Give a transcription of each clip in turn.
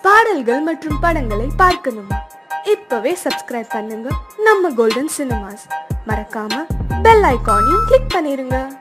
பாடல்கள் மற்றும் படங்களை பார்க்கணுமா? இப்பவே சப்ஸ்கிரைப் பண்ணுங்க நம்ம கோல்டன் சினிமாஸ். மறக்காம பெல் ஐகானையும் கிளிக் பண்ணிருங்க.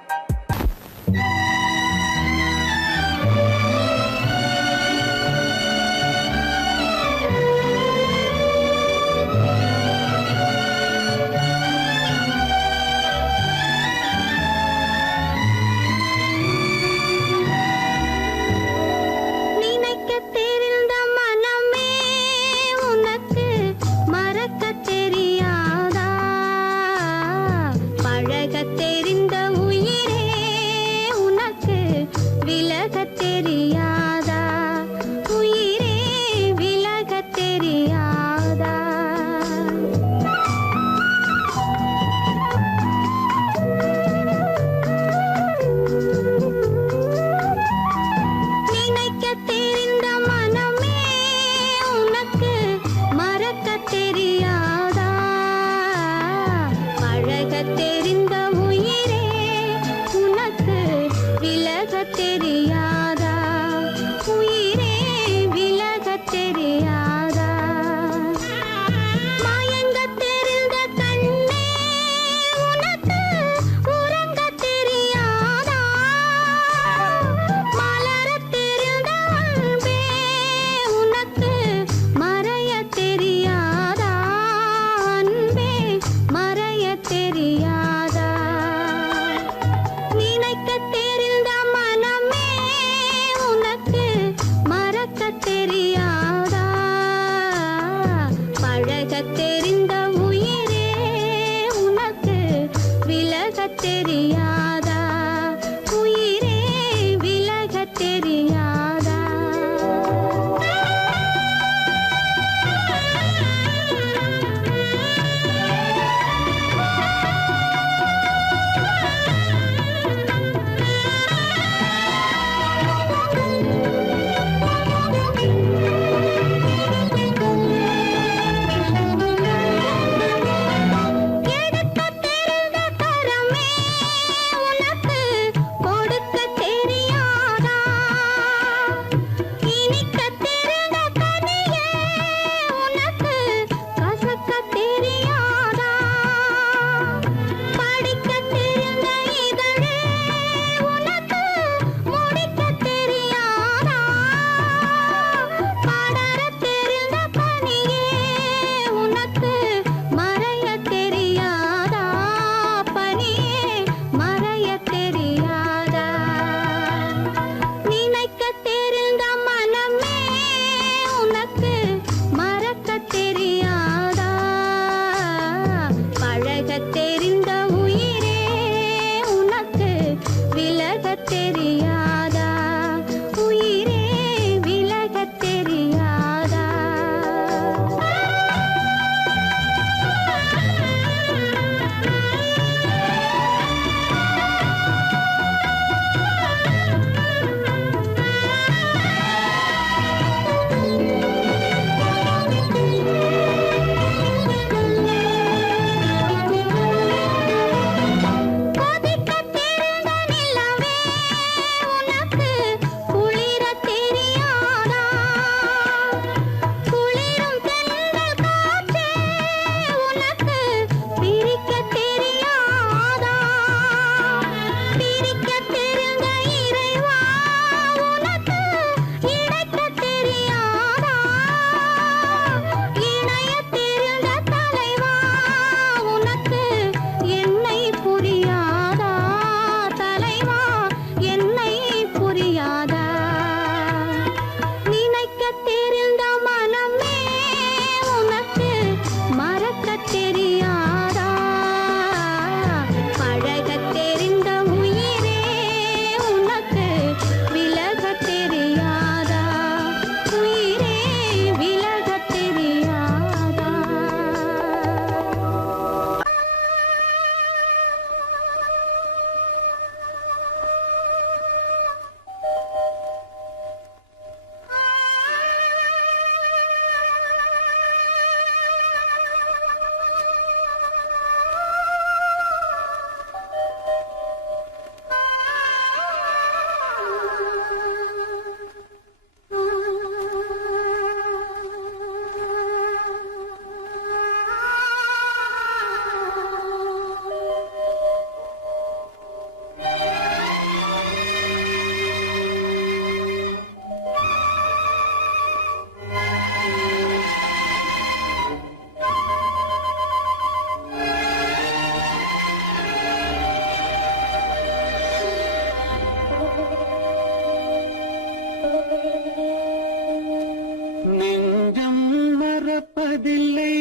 நெஞ்சம் மறப்பதில்லை,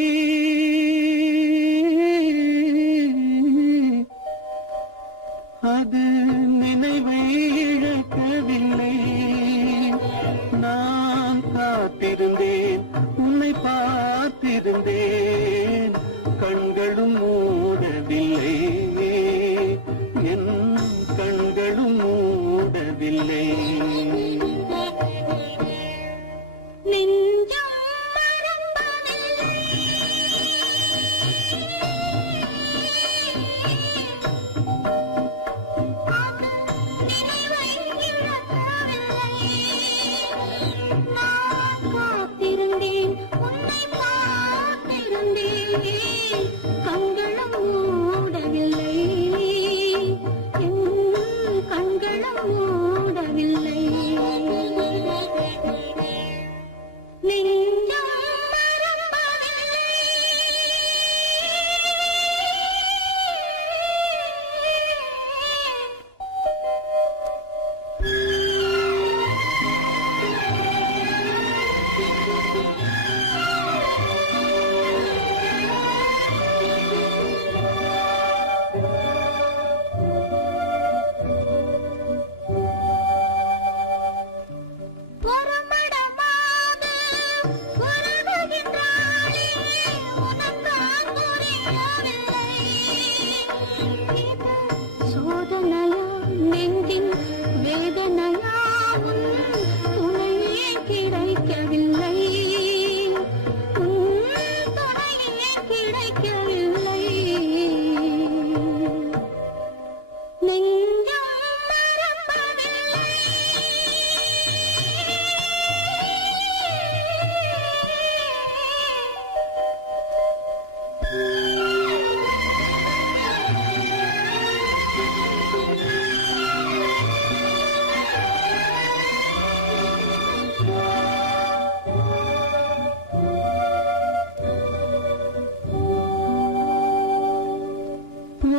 அது நினைவை இழக்கவில்லை. நான் காத்திருந்தேன், உன்னை பார்த்திருந்தேன், கண்களும் மூடவில்லை, என் கண்களும் மூடவில்லை.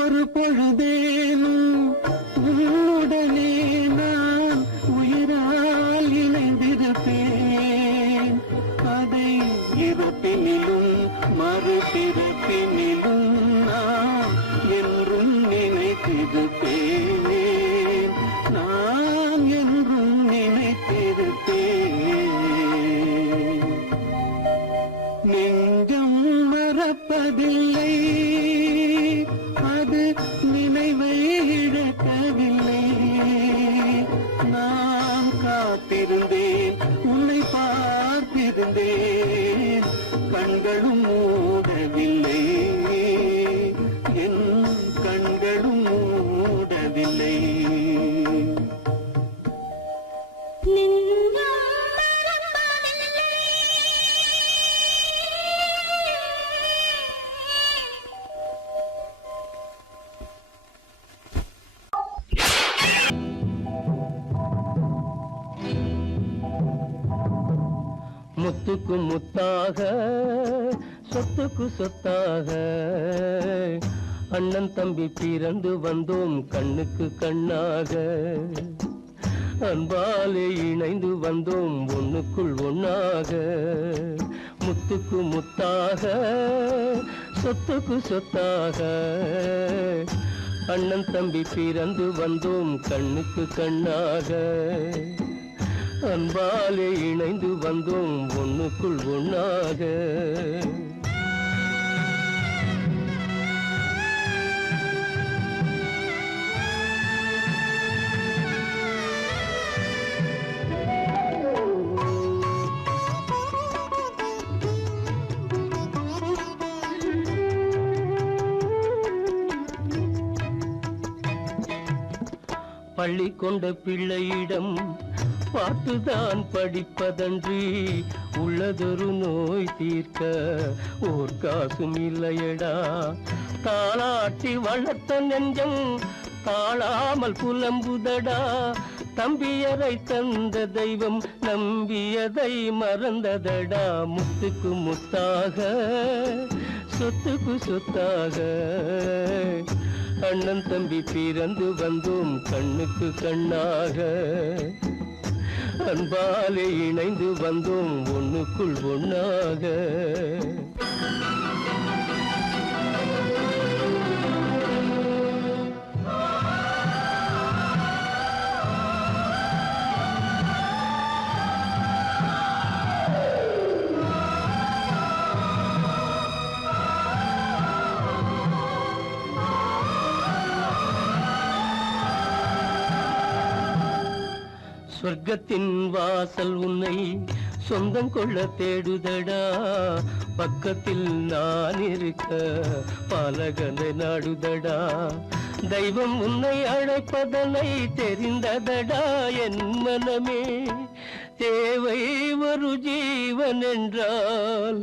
ஒரு பொழுதேனும் உன்னுடனே நான் உயிரால் இணைந்திருப்பேன். அதை இறப்பினிலும் மறுபிறப்பினிலும் நான் என்றும் நினைத்திருப்பேன், நான் என்றும் நினைத்திருப்பேன். நெஞ்சம் மறப்பதில்லை, அது நினைவை இழக்கவில்லை. நான் காத்திருந்தேன், உன்னை பார்த்திருந்தேன், கண்களும் மூடவில்லை, என் கண்களும் மூடவில்லை. முத்துக்கு முத்தாக, சொத்துக்கு சொத்தாக, அண்ணன் தம்பி பிறந்து வந்தோம் கண்ணுக்கு கண்ணாக. அன்பாலே இணைந்து வந்தோம் ஒண்ணுக்குள் ஒண்ணாக. முத்துக்கு முத்தாக, சொத்துக்கு சொத்தாக, அண்ணன் தம்பி பிறந்து வந்தோம் கண்ணுக்கு கண்ணாக. அன்பாலே இணைந்து வந்தோம் ஒண்ணுக்குள் ஒண்ணாக. பள்ளி கொண்ட பிள்ளையிடம் பார்த்துதான் படிப்பதன்றி உள்ளதொரு நோய் தீர்க்க ஓர் காசும் இல்லையடா. தாளாட்டி வளர்த்த நெஞ்சம் தாழாமல் புலம்புதடா. தம்பியரை தந்த தெய்வம் நம்பியதை மறந்ததடா. முத்துக்கு முத்தாக, சொத்துக்கு சொத்தாக, அண்ணன் தம்பி பிறந்து வந்தோம் கண்ணுக்கு கண்ணாக. அன்பாலே இணைந்து வந்தோம் ஒண்ணுக்குள் ஒண்ணாக. சொர்க்கத்தின் வாசல் உன்னை சொந்தம் கொள்ள தேடுதடா, பக்கத்தில் நான் இருக்க பாலகனை நாடுதடா. தெய்வம் உன்னை அழைப்பதனை தெரிந்ததடா என் மனமே. தேவை ஒரு ஜீவன் என்றால்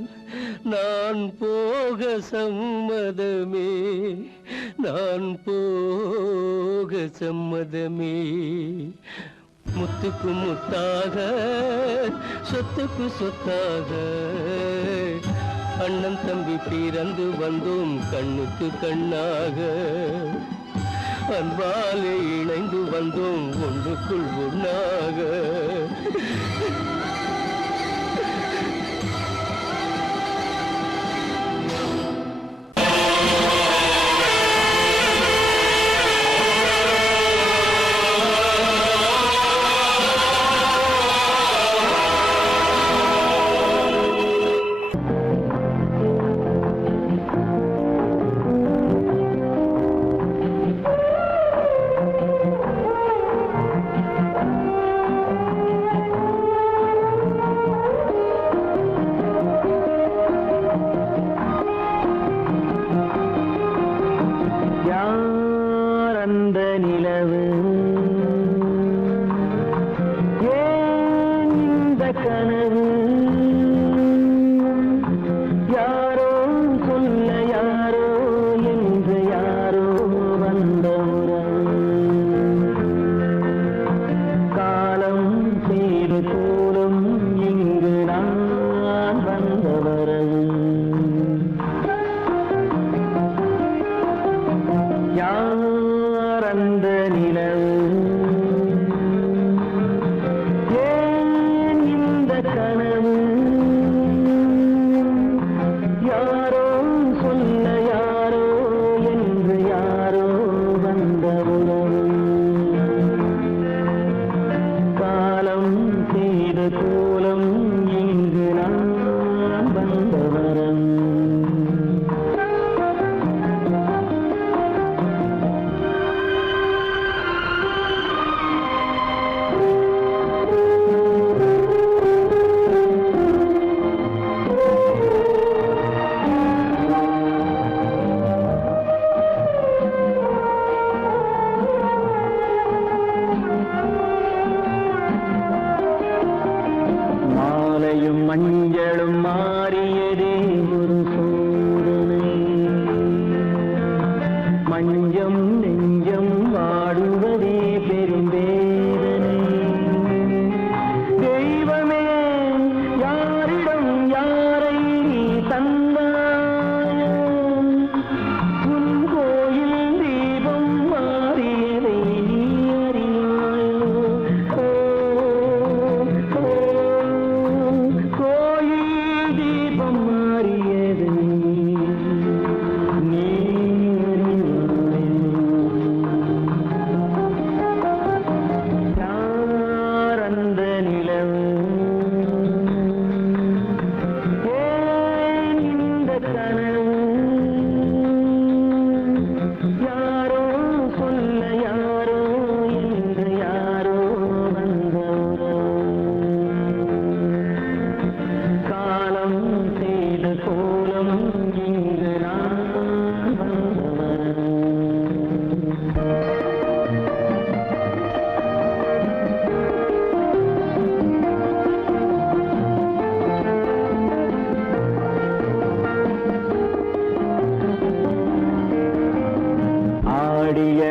நான் போக சம்மதமே, நான் போக சம்மதமே. முத்துக்கு முத்தாக சொத்துக்கு சொத்தாக அண்ணன் தம்பி பிறந்து வந்தோம் கண்ணுக்கு கண்ணாக. அன்பாலே இணைந்து வந்தோம் ஒன்றுக்குள் ஒண்ணாக.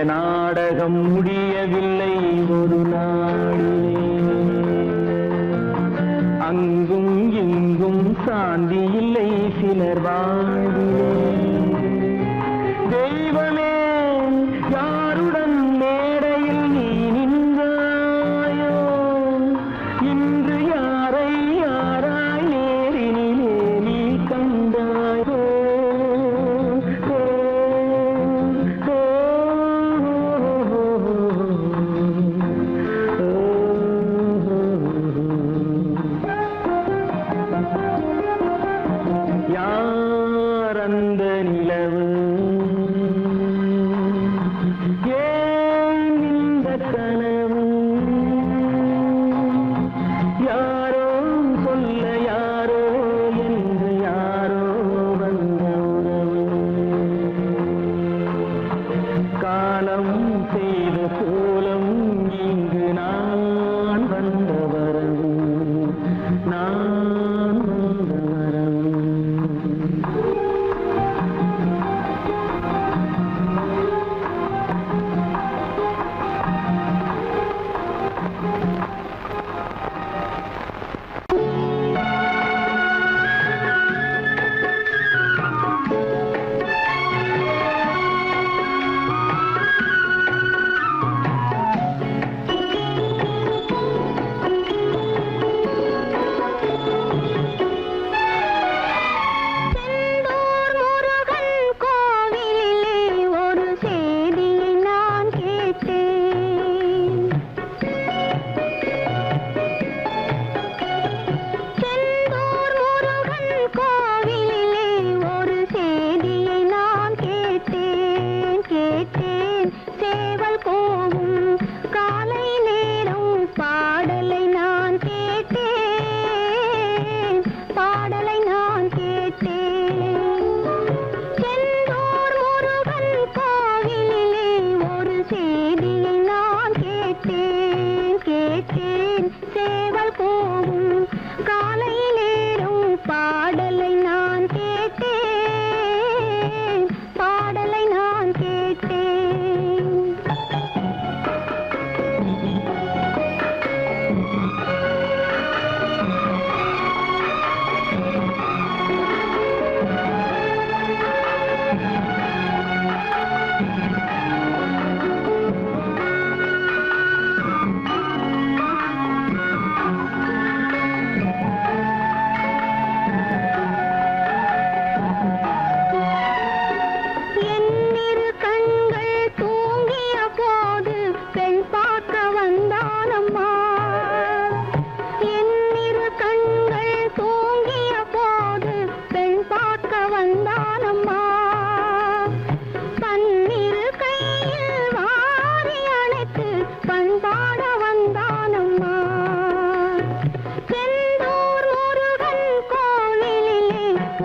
நாடகம் முடியவில்லை ஒரு நாளிலே, அங்கும் இங்கும் சாந்தி இல்லை சிலர் வாழ்விலே. தெய்வமே யாருடன் மேடையில் நீ நின்றாயோ,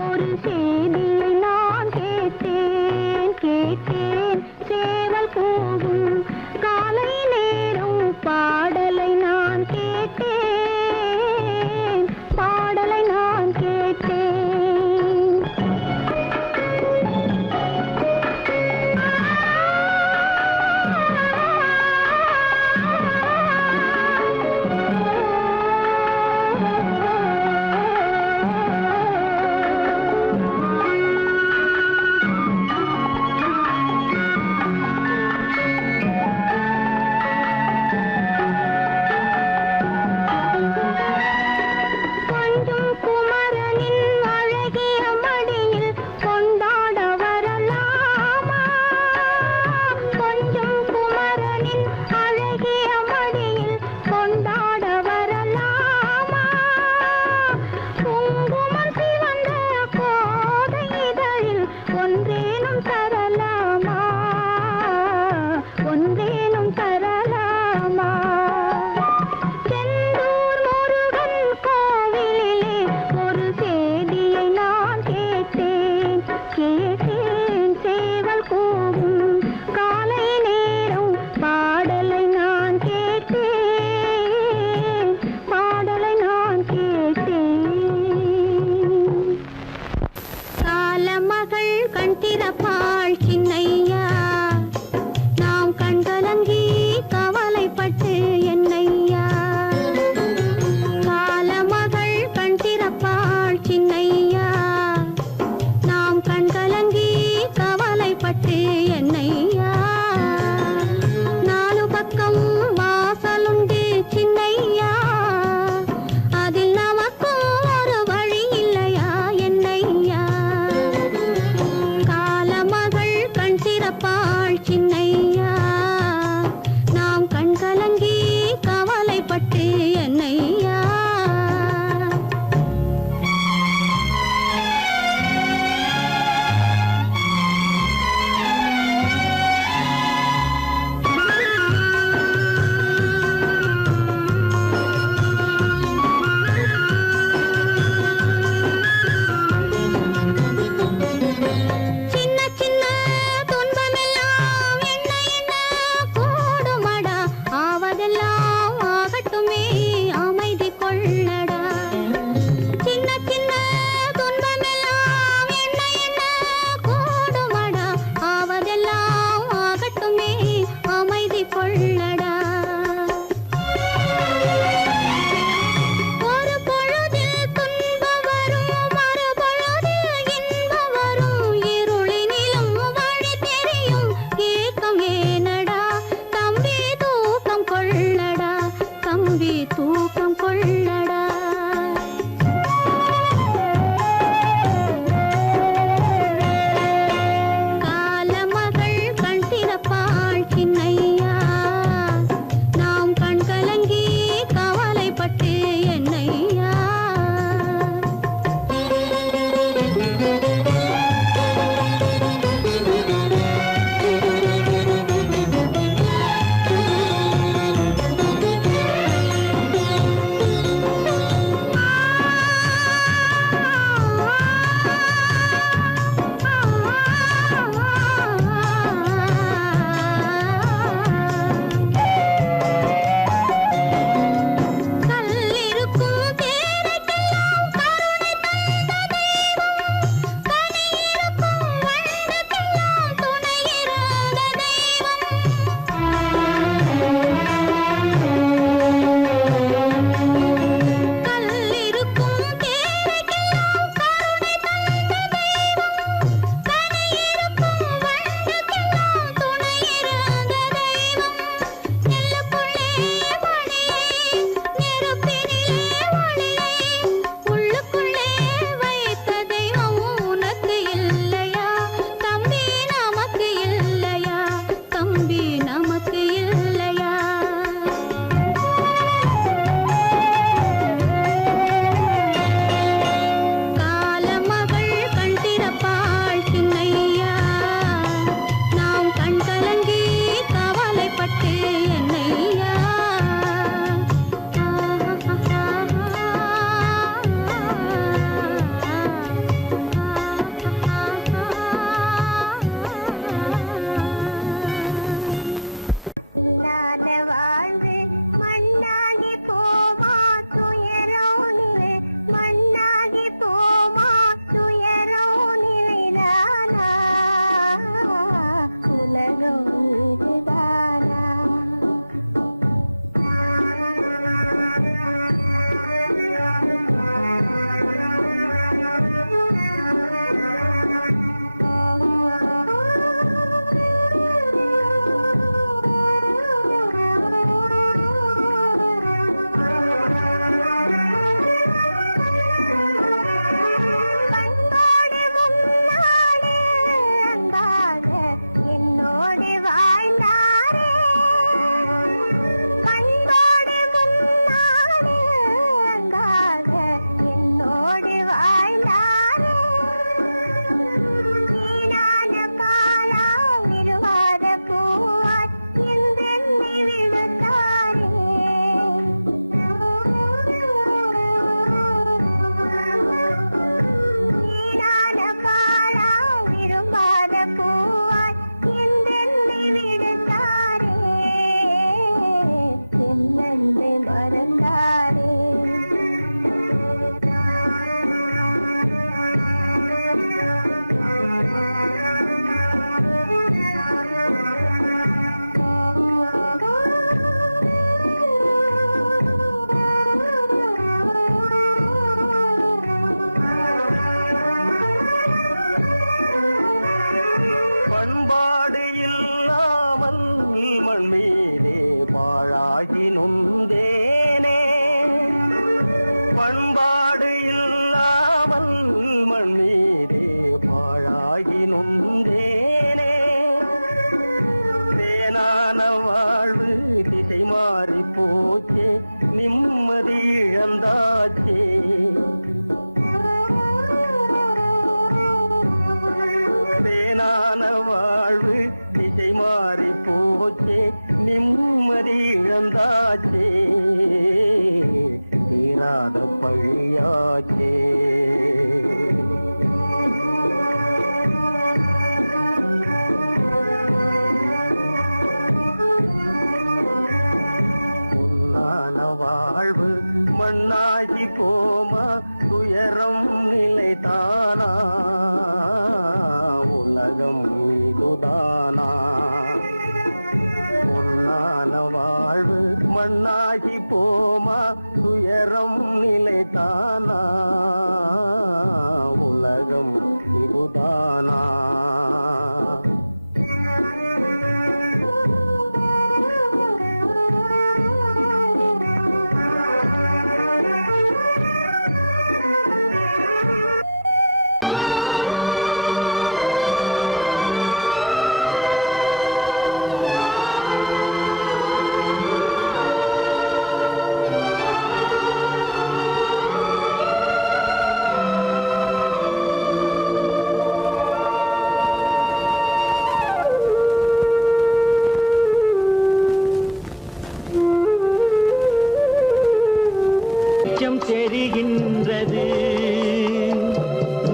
ஒரு செய்தியை நான் கேட்டேன் கேட்டேன் சேவல் கூவும் காலை நேரம் பாடலை நான் கேட்டேன் பாடலை நான் கேட்டேன் வந்தாச்சே தீராத பழியாச்சே. வாழ்வு மண்ணாகி போமா துயரம் நிலைதானா உலகம் இதுதானா. பொன்னான வாழ்வு மண்ணாகி போமா துயரம் நிலைதானா உலகம் இதுதானா. தெரிகின்றது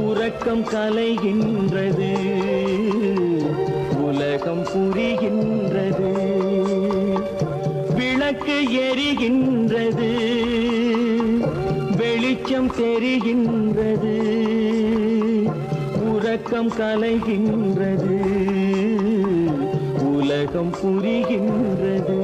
உறக்கம் கலைகின்றது உலகம் புரிகின்றது விளக்கு எரிகின்றது வெளிச்சம் தெரிகின்றது உறக்கம் கலைகின்றது உலகம் புரிகின்றது.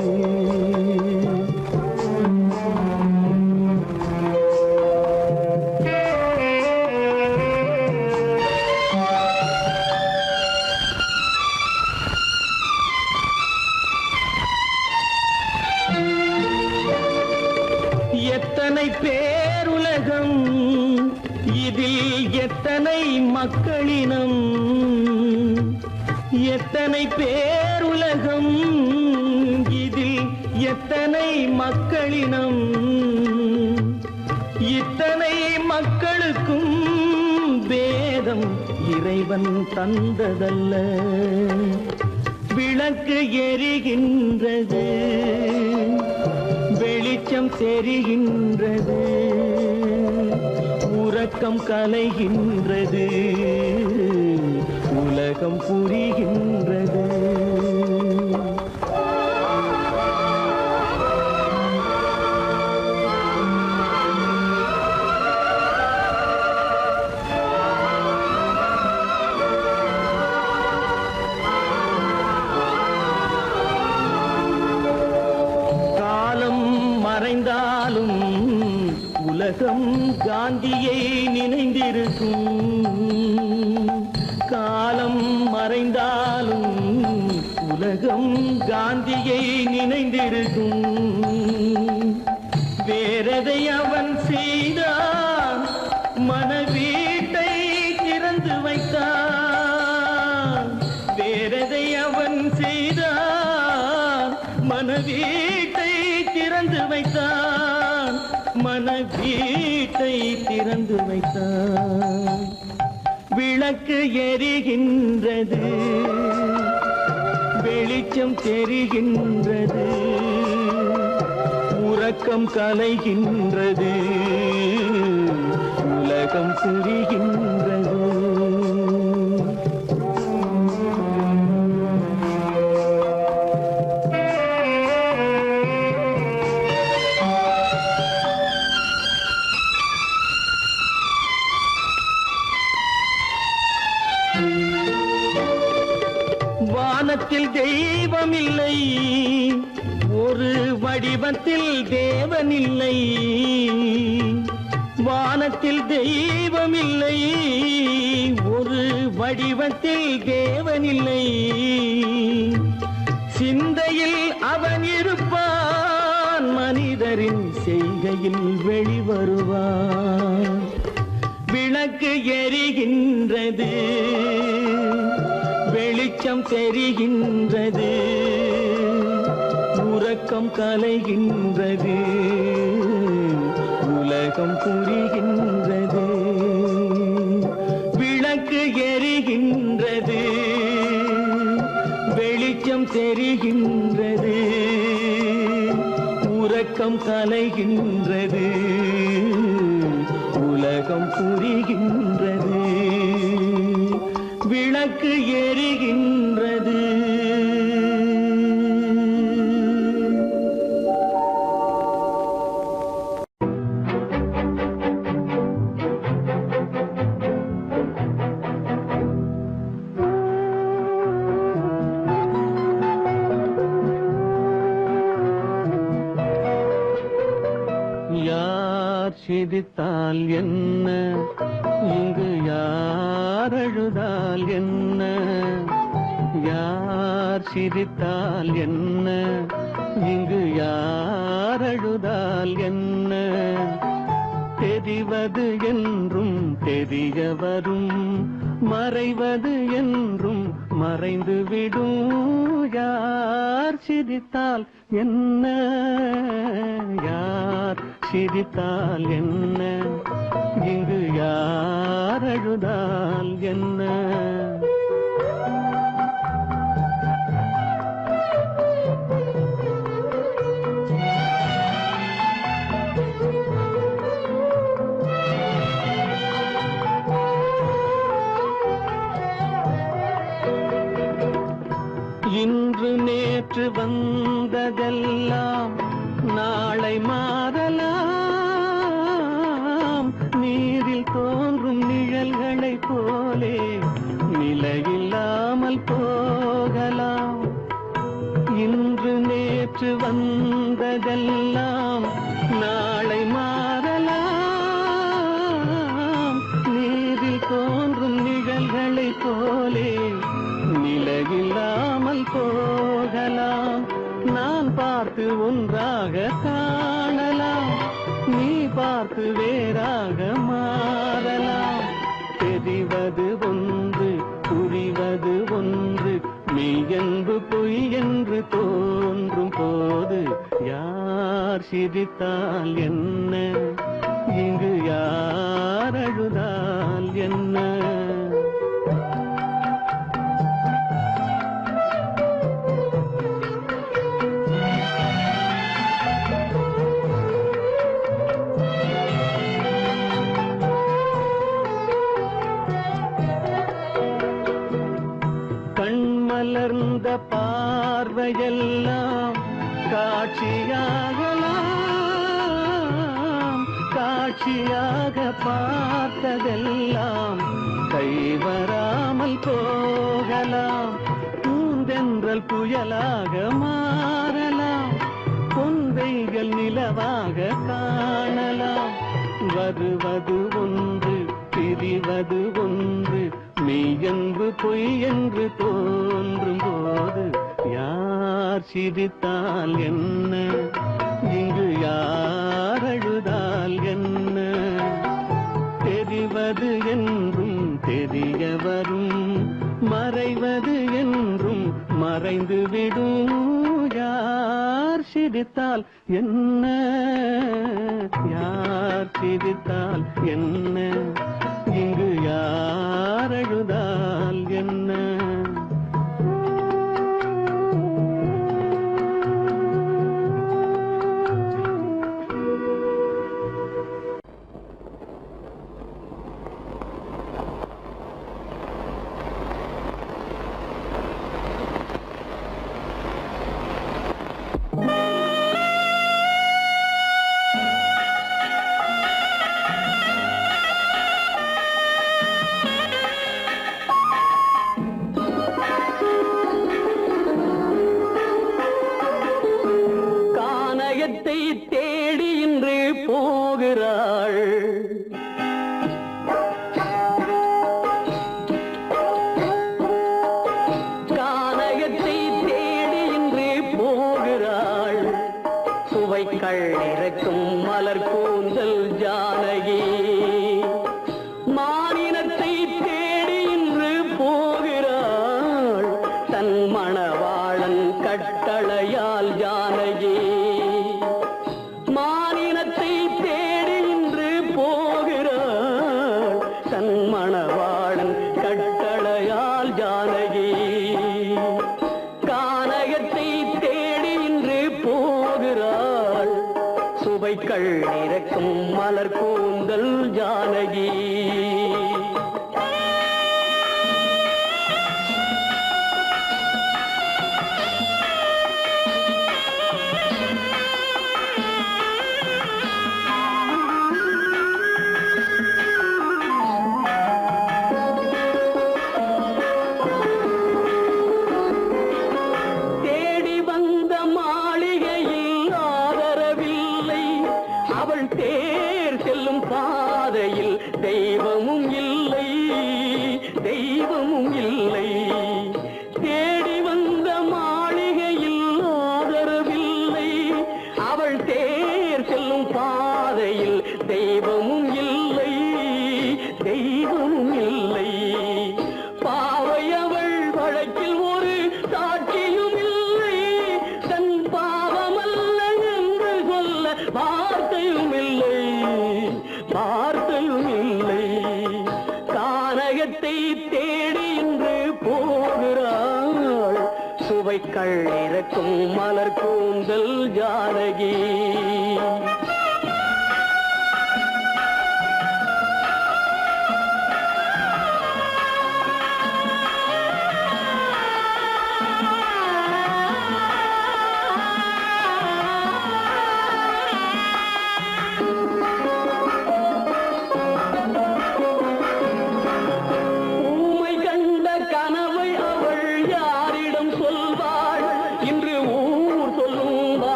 எத்தனை பேருலகம் இதில் எத்தனை மக்களினம். எத்தனை பேருலகம் இதில் எத்தனை மக்களினம். இத்தனை மக்களுக்கும் வேதம் இறைவன் தந்ததல்ல. விளக்கு எரிகின்றது வெளிச்சம் தெரிகின்றது உறக்கம் கலைகின்றது உலகம் புரிகின்றது. மறைந்தாலும் உலகம் காந்தியை நினைந்திருக்கும். காலம் மறைந்தாலும் உலகம் காந்தியை நினைந்திருக்கும். வேறதை அவன் செய்தான் மனவீட்டை திறந்து வைத்தான். வேறதை அவன் செய்தான் மனவீட்டை திறந்து வைத்தான். மனவீட்டை திறந்து வைத்தான். விளக்கு எரிகின்றது வெளிச்சம் தெரிகின்றது உறக்கம் கலைகின்றது உலகம் புரிகின்றது. வானத்தில் தெய்வம் இல்லை ஒரு வடிவத்தில் தேவன் இல்லை. வானத்தில் தெய்வம் இல்லை ஒரு வடிவத்தில் தேவன் இல்லை. சிந்தையில் அவன் இருப்பான் மனிதரின் செய்கையில் வெளிவருவான். விளக்கு எரிகின்றது வெளிச்சம் தெரிகின்றது உறக்கம் கலைகின்றது உலகம் புரிகின்றது. விளக்கு எரிகின்றது வெளிச்சம் தெரிகின்றது தூக்கம் கலைகின்றது, உலகம் புரிகின்றது, விளக்கு எரிகின்றது. சிரித்தால் என்ன, இங்கு யார் அழுதால் என்ன, யார் சிரித்தால் என்ன, இங்கு யார் அழுதால் என்ன, தெரிவது என்றும் தெரிய வரும், மறைவது என்றும் மறைந்துவிடும். யார் சிரித்தால் என்ன, யார் சிரித்தால் என்ன, இங்கு யார் அழுதால் என்ன. இன்று நேற்று வந்ததெல்லாம் நாளை மாறலாம், நீரில் தோன்றும் நிழல்களைப் போலே நிலையில்லாமல் போகலாம். இன்று நேற்று வந்ததெல்லாம் நாளை மாறலாம், நீரில் தோன்றும் நிழல்களைப் போலே நிலையில்லாமல் போகலாம். நான் பார்த்து ஒன்றாக காணலாம், நீ பார்த்து வேறாக மாறலாம். தெரிவது ஒன்று, புரிவது ஒன்று, மெய்யென்பு பொய் என்று தோன்றும் போது யார் சிரித்தால் என்ன, இங்கு யார் அழுதால் என்ன. கண்மலர்ந்த பார்வையெல்லாம் காட்சியாகலாம், காட்சியாக பார்த்ததெல்லாம் கைவராமல் போகலாம். பூந்தென்றல் புயலாக மாறலாம், பொந்தைகள் நிலவாக காணலாம். வருவது ஒன்று, பிரிவது ஒன்று, மெய்யென்பு பொய் என்று தோன்றும் போது யார் சிரித்தால் என்ன, இங்கு யார் அழுதால் என்ன. தெரிவது என்றும் தெரிய வரும், மறைவது என்றும் மறைந்துவிடும். யார் சிரித்தால் என்ன, யார் சிரித்தால் என்ன, இங்கு யார் அழுதால் என்ன. தேடி இன்று போகிறாள், கானகத்தை தேடி இன்று போகிறாள். சுவைக்கள் இறக்கும் மலர் கூந்தல் ஜானகி, மானினத்தை தேடி இன்று போகிறாள். தன் மணவாளன் கட்டளையால் ஜானகி, மானினத்தை தேடி இன்று போகிறாள். தன் மணவாளன் கட்டளையால் ஜானகி, கானகத்தை தேடி இன்று போகிறாள். தெய்வமும் இல்லை. தேடி வந்த மாளிகையில் ஆதரவில்லை. அவள் தேர் செல்லும் பாதையில் தெய்வமும் இல்லை, தெய்வமும் இல்லை. பாவை அவள் வழக்கில் ஒரு சாட்சியும் இல்லை. தன் பாவமல்ல என்று சொல்ல வார்த்தையும் இல்லை, வார்த்தையும் இல்லை. கானகத்தை தேடி இன்று போகிறாள். சுவைக்கள் இறக்கும் மலர் கூந்தல் ஜானகி.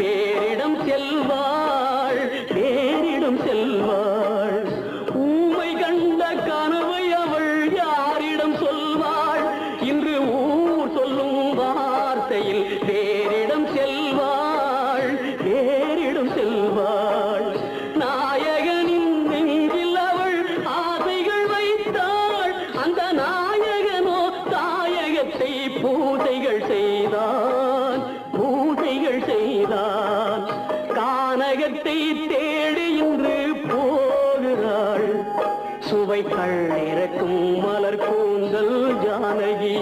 வேறிடம் செல்வாள், வேறிடம் செல்வாள். ஊமை கண்ட கனவை அவள் யாரிடம் சொல்வாள்? இன்று ஊர் சொல்லும் வார்த்தையில் வேறிடம் செல்வாள், வேறிடம் செல்வாள். நாயகனின் நெஞ்சில் அவள் ஆசைகள் வைத்தாள். அந்த நாயகனோ தாயகத்தை பூசைகள் செய்தான், பூசைகள் செய்தான். கானகத்தை தேடி இன்று போகிறாள். சுவைக்கள் இறக்கும் மலர் கூந்தல் ஜானகி.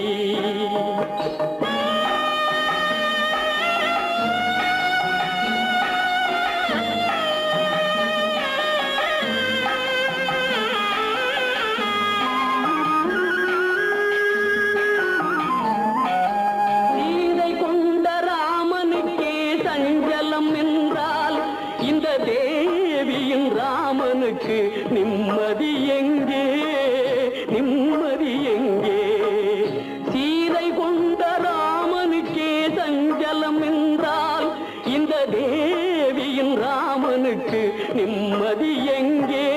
இந்த தேவியின் ராமனுக்கு நிம்மதி எங்கே, நிம்மதி எங்கே? சீதை கொண்ட ராமனுக்கே சஞ்சலம் என்றால் இந்த தேவியின் ராமனுக்கு நிம்மதி எங்கே,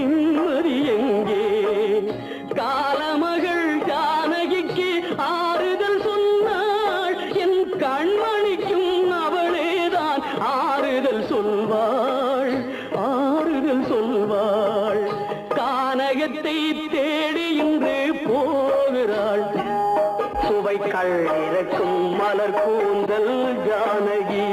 நிம்மதி எங்கே? காலமகள் ஜானகிக்கு ஆறுதல் சொன்னாள். என் கண்மணிக்கும் அவளேதான் ஆறுதல் சொல்வாள், ஆறுதல் சொல்வாள். கானகத்தை தேடி இன்று போகிறாள். சுவைக்கள் இறக்கும் மலர் கூந்தல் ஜானகி.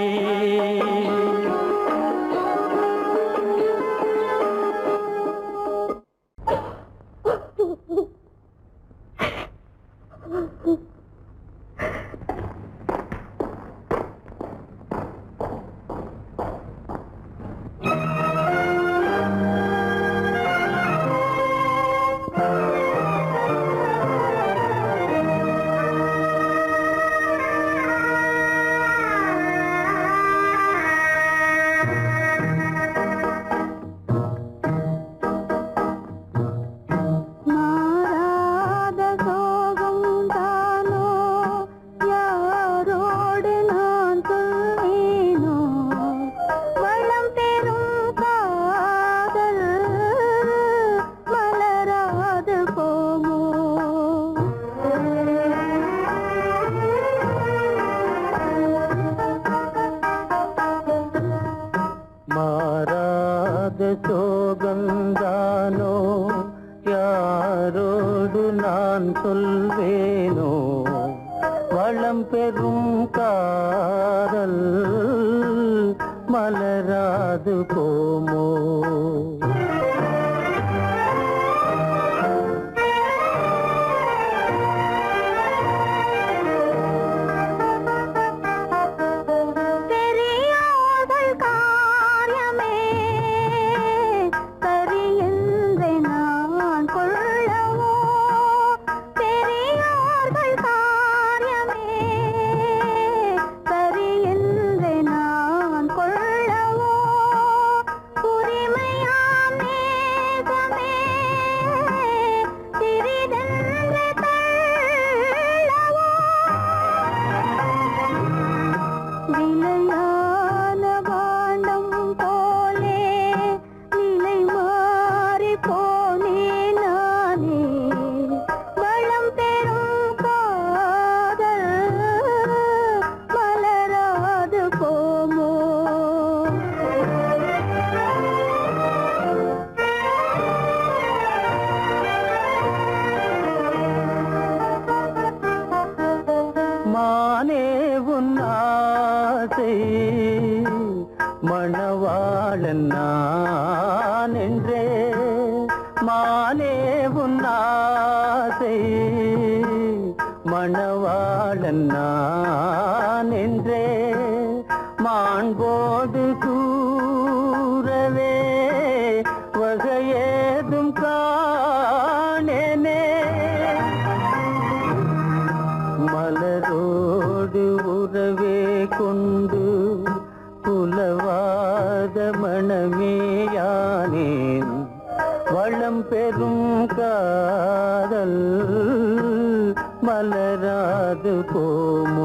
சோகந்தானோ யாரோடு நான் சொல்வேனோ? வளம் பெறும் காதல் மலராது போமோ? உரிமையா மானே உன்னாசை மணவாளன் நான் என்றே மாண்போடு கூறவே வகையேதும் காணேனே மலரோடு உறவே கொண்டு புலவாத மணமேயானேன் வளம் பெறும் காதல் மலராது போமோ